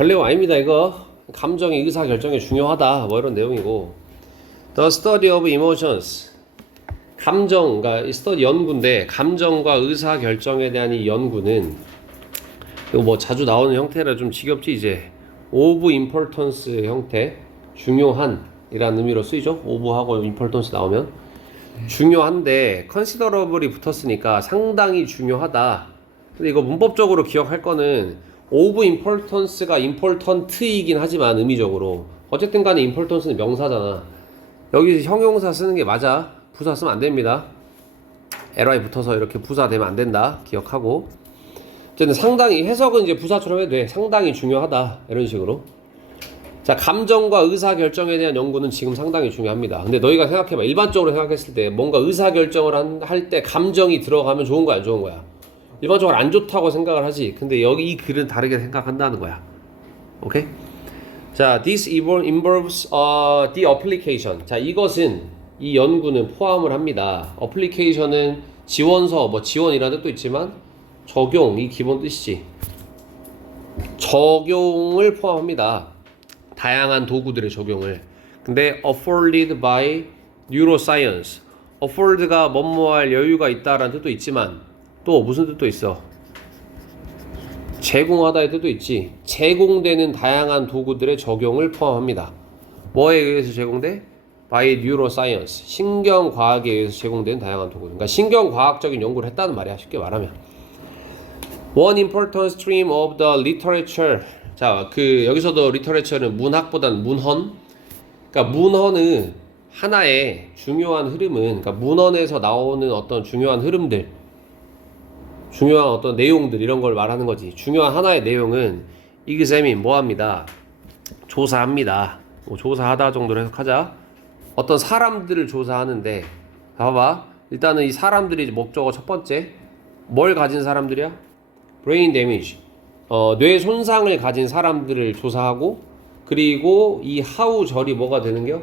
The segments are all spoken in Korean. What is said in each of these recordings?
별 내용 아닙니다. 이거 감정이 의사 결정에 중요하다 뭐 이런 내용이고. The study of emotions. 감정, 그러니까 이 스터디 연구인데 감정과 의사 결정에 대한 이 연구는 이거 뭐 자주 나오는 형태라 좀 지겹지 이제. of importance 형태, 중요한 이라는 의미로 쓰이죠. of하고 importance 나오면 중요한데 considerable이 붙었으니까 상당히 중요하다. 근데 이거 문법적으로 기억할 거는 of importance가 important이긴 하지만 의미적으로 어쨌든 간에 importance는 명사잖아. 여기 형용사 쓰는 게 맞아. 부사 쓰면 안 됩니다. li 붙어서 이렇게 부사 되면 안 된다. 기억하고. 어쨌든 상당히 해석은 이제 부사처럼 해도 돼. 상당히 중요하다. 이런 식으로. 자, 감정과 의사결정에 대한 연구는 지금 상당히 중요합니다. 근데 너희가 생각해봐. 일반적으로 생각했을 때 뭔가 의사결정을 할 때 감정이 들어가면 좋은 거야, 안 좋은 거야? 일반적으로 안 좋다고 생각을 하지. 근데 여기 이 글은 다르게 생각한다는 거야. 오케이? 자, this involves the application. 자, 이것은 이 연구는 포함을 합니다. application은 지원서, 뭐 지원이라는 뜻도 있지만 적용, 이 기본 뜻이지. 적용을 포함합니다. 다양한 도구들의 적용을. 근데 afforded by neuroscience. afford가 뭐뭐할 여유가 있다라는 뜻도 있지만 또 무슨 뜻도 있어? 제공하다의 뜻도 있지. 제공되는 다양한 도구들의 적용을 포함합니다. 뭐에 의해서 제공돼? by neuroscience. 신경과학에 의해서 제공되는 다양한 도구. 그러니까 신경과학적인 연구를 했다는 말이야. 쉽게 말하면. One important stream of the literature. 자, 여기서도 literature는 문학보다는 문헌. 그러니까 문헌은 하나의 중요한 흐름은, 그러니까 문헌에서 나오는 어떤 중요한 흐름들, 중요한 어떤 내용들 이런 걸 말하는 거지. 중요한 하나의 내용은 examine 뭐 합니다. 조사합니다. 뭐 조사하다 정도로 해석하자. 어떤 사람들을 조사하는데, 봐봐. 일단은 이 사람들이 목적어 첫 번째, 뭘 가진 사람들이야? brain damage. 뇌 손상을 가진 사람들을 조사하고, 그리고 이 하우절이 뭐가 되는겨?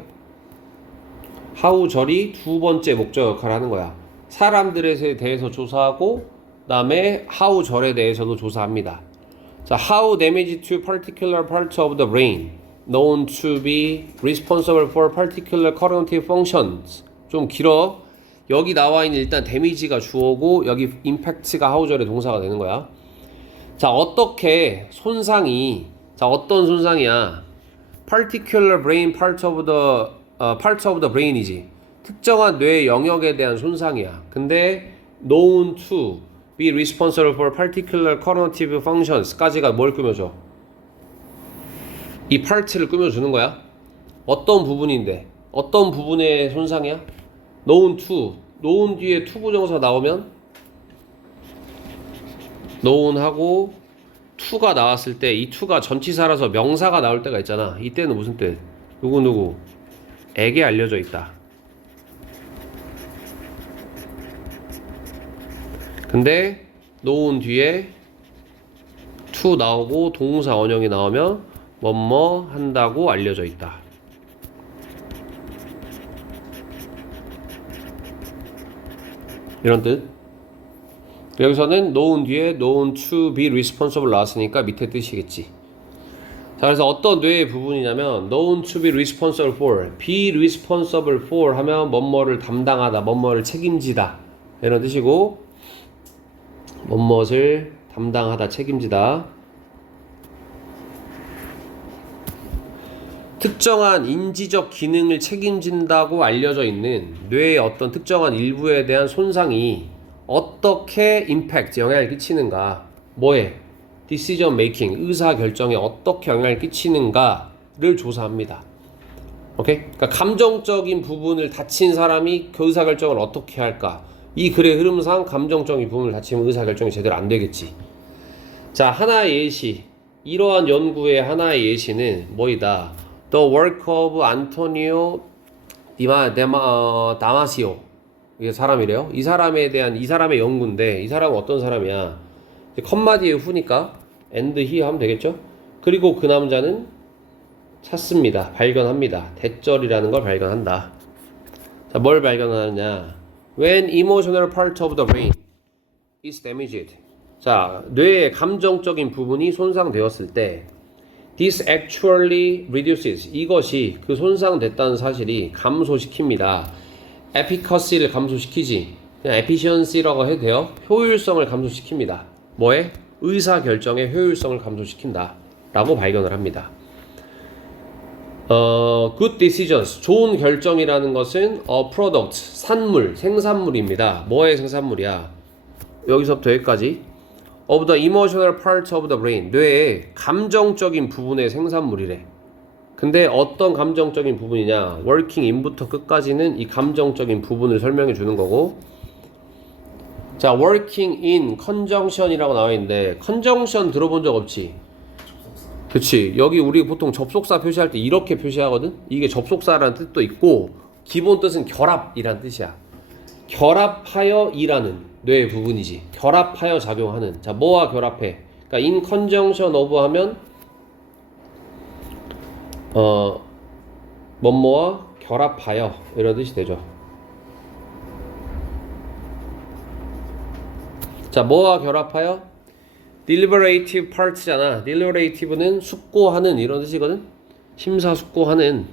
하우절이 두 번째 목적 역할을 하는 거야. 사람들에 대해서 조사하고, 그 다음에 하우절에 대해서도 조사합니다. 자, how damage to particular parts of the brain known to be responsible for particular cognitive functions. 좀 길어. 여기 나와 있는 일단 damage가 주어고, 여기 impact가 하우절의 동사가 되는 거야. 자, 어떻게 손상이, 자, 어떤 손상이야? particular brain part of the brain이지. 특정한 뇌 영역에 대한 손상이야. 근데 known to be responsible for particular cognitive functions까지가 뭘 꾸며줘? 이 part를 꾸며주는 거야. 어떤 부분인데? 어떤 부분의 손상이야? known to. known 뒤에 to 부정사 나오면 known하고 to가 나왔을 때 이 to가 전치사라서 명사가 나올 때가 있잖아. 이때는 무슨 뜻? 누구에게 알려져 있다. 근데 known 뒤에 to 나오고 동사 원형이 나오면 뭐뭐 한다고 알려져 있다. 이런 뜻. 여기서는 known 뒤에 known to be responsible 나왔으니까 밑에 뜻이겠지. 자, 그래서 어떤 뇌의 부분이냐면 known to be responsible for, be responsible for 하면 뭐뭐를 담당하다, 뭐뭐를 책임지다 이런 뜻이고, 뭐뭇을 담당하다, 책임지다. 특정한 인지적 기능을 책임진다고 알려져 있는 뇌의 어떤 특정한 일부에 대한 손상이 어떻게 임팩트, 영향을 끼치는가. 뭐에? decision making, 의사결정에 어떻게 영향을 끼치는가를 조사합니다. 오케이? 그러니까 감정적인 부분을 다친 사람이 그 의사결정을 어떻게 할까. 이 글의 흐름상 감정적인 부분을 다치면 의사결정이 제대로 안 되겠지. 자, 하나의 예시. 이러한 연구의 하나의 예시는 뭐이다? The work of Antonio Damasio. 이게 사람이래요. 이 사람의 연구인데, 이 사람은 어떤 사람이야? 컴마 뒤에 후니까 and he 하면 되겠죠? 그리고 그 남자는 찾습니다. 발견합니다. 대절이라는 걸 발견한다. 자, 뭘 발견하느냐? When emotional part of the brain is damaged. 자, 뇌의 감정적인 부분이 손상되었을 때 This actually reduces. 이것이 그 손상됐다는 사실이 감소시킵니다. efficacy를 감소시키지. 그냥 efficiency라고 해도 돼요. 효율성을 감소시킵니다. 뭐에? 의사결정의 효율성을 감소시킨다. 라고 발견을 합니다. Good decisions. 좋은 결정이라는 것은 a product, 산물, 생산물입니다. 뭐의 생산물이야? 여기서부터 여기까지. Of the emotional part of the brain. 뇌의 감정적인 부분의 생산물이래. 근데 어떤 감정적인 부분이냐? working in부터 끝까지는 이 감정적인 부분을 설명해 주는 거고, 자, working in conjunction이라고 나와 있는데 conjunction 들어본 적 없지? 그치. 여기 우리 보통 접속사 표시할 때 이렇게 표시하거든? 이게 접속사라는 뜻도 있고 기본 뜻은 결합이란 뜻이야. 결합하여 일하는 뇌의 부분이지. 결합하여 작용하는. 자, 뭐와 결합해? 그러니까 in conjunction of 하면 뭐뭐와 결합하여 이런 뜻이 되죠. 자, 뭐와 결합하여? deliberative part잖아. deliberative는 숙고하는 이런 뜻이거든. 심사숙고하는.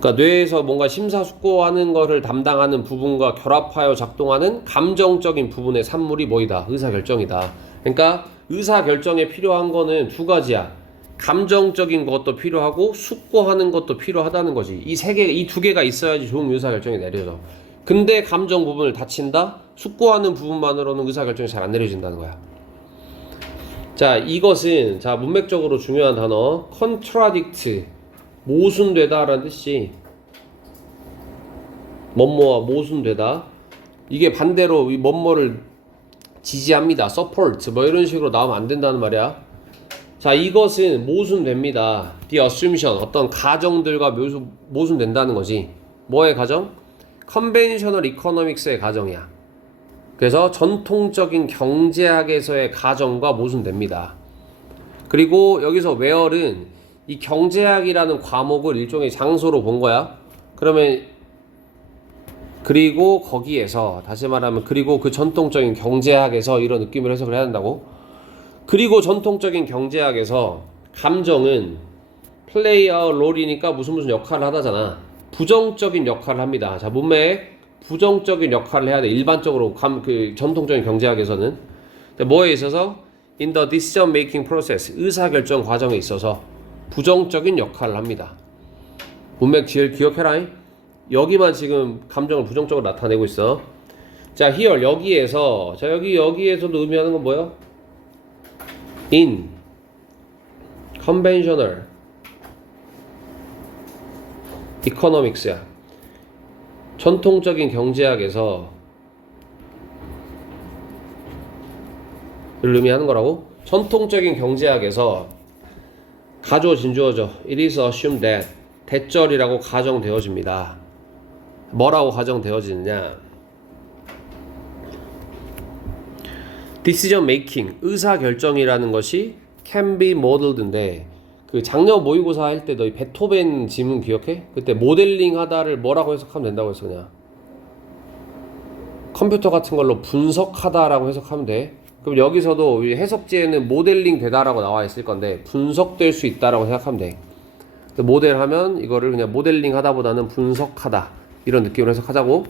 그러니까 뇌에서 뭔가 심사숙고하는 거를 담당하는 부분과 결합하여 작동하는 감정적인 부분의 산물이 뭐이다? 의사결정이다. 그러니까 의사결정에 필요한 거는 두 가지야. 감정적인 것도 필요하고 숙고하는 것도 필요하다는 거지. 이 두 개가 있어야지 좋은 의사결정이 내려져. 근데 감정 부분을 다친다? 숙고하는 부분만으로는 의사결정이 잘 안 내려진다는 거야. 자, 이것은 자 문맥적으로 중요한 단어 contradict, 모순되다 라는 뜻이 뭐뭐와 모순되다. 이게 반대로 이 뭐뭐를 지지합니다. support 뭐 이런 식으로 나오면 안 된다는 말이야. 자, 이것은 모순됩니다. the assumption, 어떤 가정들과 모순된다는 거지. 뭐의 가정? 컨벤셔널 이코노믹스의 가정이야. 그래서 전통적인 경제학에서의 가정과 모순됩니다. 그리고 여기서 where은 이 경제학이라는 과목을 일종의 장소로 본 거야. 그러면 그리고 거기에서 다시 말하면 그리고 그 전통적인 경제학에서 이런 느낌을 해석을 해야 된다고. 그리고 전통적인 경제학에서 감정은 play a role이니까 무슨 역할을 하다잖아. 부정적인 역할을 합니다. 자, 문맥 부정적인 역할을 해야 돼. 일반적으로 그 전통적인 경제학에서는 뭐에 있어서 in the decision making process, 의사결정 과정에 있어서 부정적인 역할을 합니다. 문맥 기억해라. 여기만 지금 감정을 부정적으로 나타내고 있어. 자, here 여기에서 자 여기에서도 의미하는 건 뭐예요? in conventional economics야. 전통적인 경제학에서 를 의미하는 거라고? 전통적인 경제학에서 가주어 진주어죠. It is assumed that 대절이라고 가정되어집니다. 뭐라고 가정되어지느냐? Decision making, 의사결정이라는 것이 can be modeled인데 그 작년 모의고사 할 때 너희 베토벤 지문 기억해? 그때 모델링 하다를 뭐라고 해석하면 된다고 했어? 그냥 컴퓨터 같은 걸로 분석하다라고 해석하면 돼. 그럼 여기서도 해석지에는 모델링 되다라고 나와 있을 건데 분석될 수 있다라고 생각하면 돼. 모델하면 이거를 그냥 모델링 하다보다는 분석하다 이런 느낌으로 해석하자고.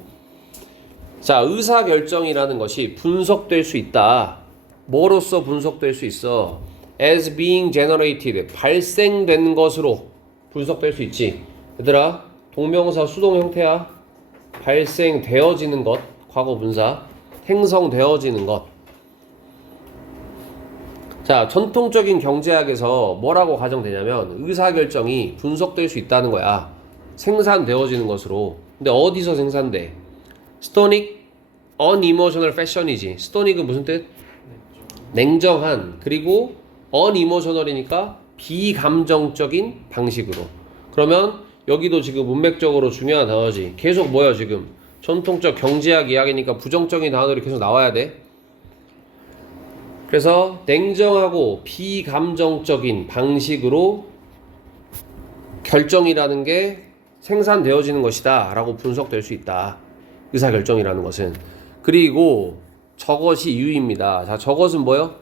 자, 의사결정이라는 것이 분석될 수 있다. 뭐로써 분석될 수 있어? as being generated, 발생된 것으로 분석될 수 있지. 얘들아, 동명사 수동 형태야. 발생되어지는 것, 과거 분사. 생성되어지는 것. 자, 전통적인 경제학에서 뭐라고 가정되냐면 의사결정이 분석될 수 있다는 거야. 생산되어지는 것으로. 근데 어디서 생산돼? 스토닉 unemotional fashion이지. 스토닉은 무슨 뜻? 냉정한. 그리고 unemotional이니까 비감정적인 방식으로. 그러면 여기도 지금 문맥적으로 중요한 단어지. 계속 뭐야 지금? 전통적 경제학 이야기니까 부정적인 단어들이 계속 나와야 돼. 그래서 냉정하고 비감정적인 방식으로 결정이라는 게 생산되어지는 것이다 라고 분석될 수 있다. 의사결정이라는 것은. 그리고 저것이 이유입니다. 자, 저것은 뭐요?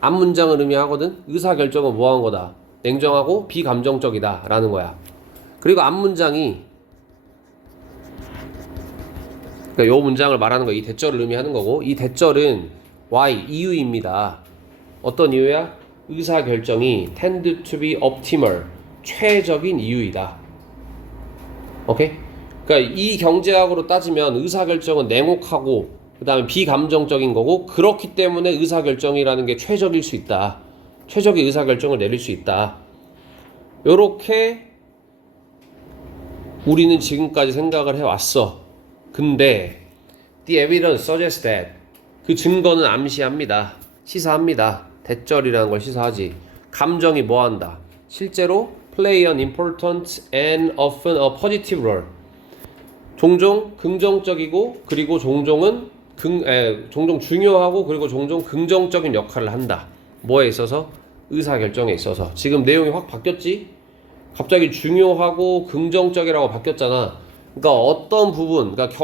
앞문장을 의미하거든. 의사결정은 뭐한 거다? 냉정하고 비감정적이다 라는 거야. 그리고 앞문장이 그러니까 요 문장을 말하는 거, 이 대절을 의미하는 거고, 이 대절은 why, 이유입니다. 어떤 이유야? 의사결정이 tend to be optimal, 최적인 이유이다. 오케이? 그러니까 이 경제학으로 따지면 의사결정은 냉혹하고 그 다음에 비감정적인 거고, 그렇기 때문에 의사결정이라는 게 최적일 수 있다. 최적의 의사결정을 내릴 수 있다. 요렇게 우리는 지금까지 생각을 해왔어. 근데 the evidence suggests that, 그 증거는 암시합니다. 시사합니다. 대절이라는 걸 시사하지. 감정이 뭐한다? 실제로 play an important and often a positive role. 종종 긍정적이고 그리고 종종 중요하고 그리고 종종 긍정적인 역할을 한다. 뭐에 있어서? 의사결정에 있어서. 지금 내용이 확 바뀌었지? 갑자기 중요하고 긍정적이라고 바뀌었잖아. 그러니까 어떤 부분, 그러니까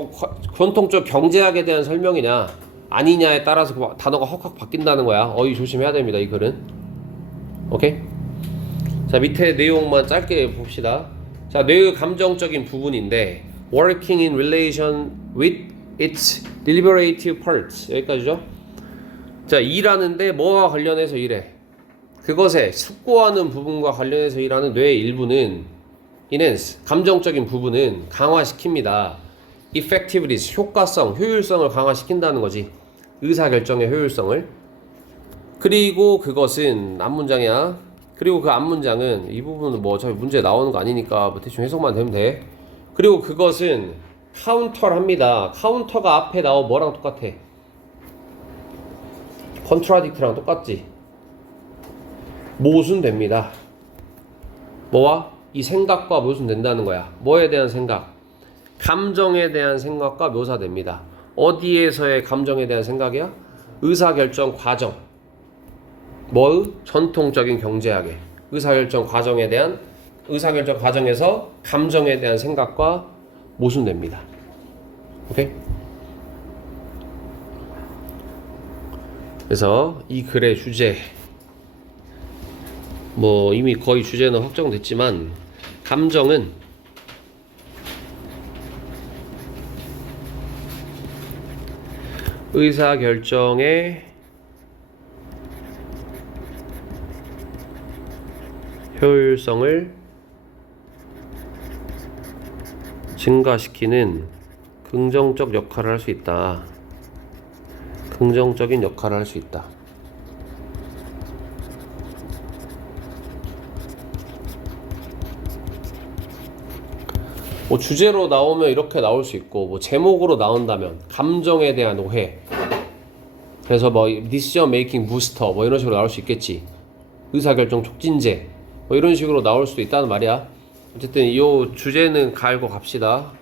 전통적 경제학에 대한 설명이냐 아니냐에 따라서 그 단어가 확 바뀐다는 거야. 조심해야 됩니다, 이 글은. 오케이? 자, 밑에 내용만 짧게 봅시다. 자, 뇌의 감정적인 부분인데 working in relation with its deliberative parts, 여기까지죠. 자, 일하는데 뭐와 관련해서 일해? 그것에 숙고하는 부분과 관련해서 일하는 뇌의 일부는 enhance, 감정적인 부분은 강화시킵니다. effectiveness, 효과성, 효율성을 강화시킨다는 거지. 의사결정의 효율성을. 그리고 그것은 앞문장이야. 그리고 그 앞문장은 이 부분은 뭐 어차피 문제에 나오는 거 아니니까 뭐 대충 해석만 되면 돼. 그리고 그것은 카운터를 합니다. 카운터가 앞에 나오면 뭐랑 똑같아? contradict랑 똑같지. 모순됩니다. 뭐와? 이 생각과 모순된다는 거야. 뭐에 대한 생각? 감정에 대한 생각과 묘사됩니다. 어디에서의 감정에 대한 생각이야? 의사결정 과정. 뭐의? 전통적인 경제학의 의사결정 과정에서 감정에 대한 생각과 모순됩니다. 오케이? 그래서 이 글의 주제, 뭐 이미 거의 주제는 확정됐지만, 감정은 의사결정의 효율성을 증가시키는 긍정적 역할을 할 수 있다. 긍정적인 역할을 할 수 있다. 뭐 주제로 나오면 이렇게 나올 수 있고, 뭐 제목으로 나온다면 감정에 대한 오해, 그래서 뭐 decision making booster 뭐 이런 식으로 나올 수 있겠지. 의사결정 촉진제 뭐 이런 식으로 나올 수도 있다는 말이야. 어쨌든 이 주제는 갈고 갑시다.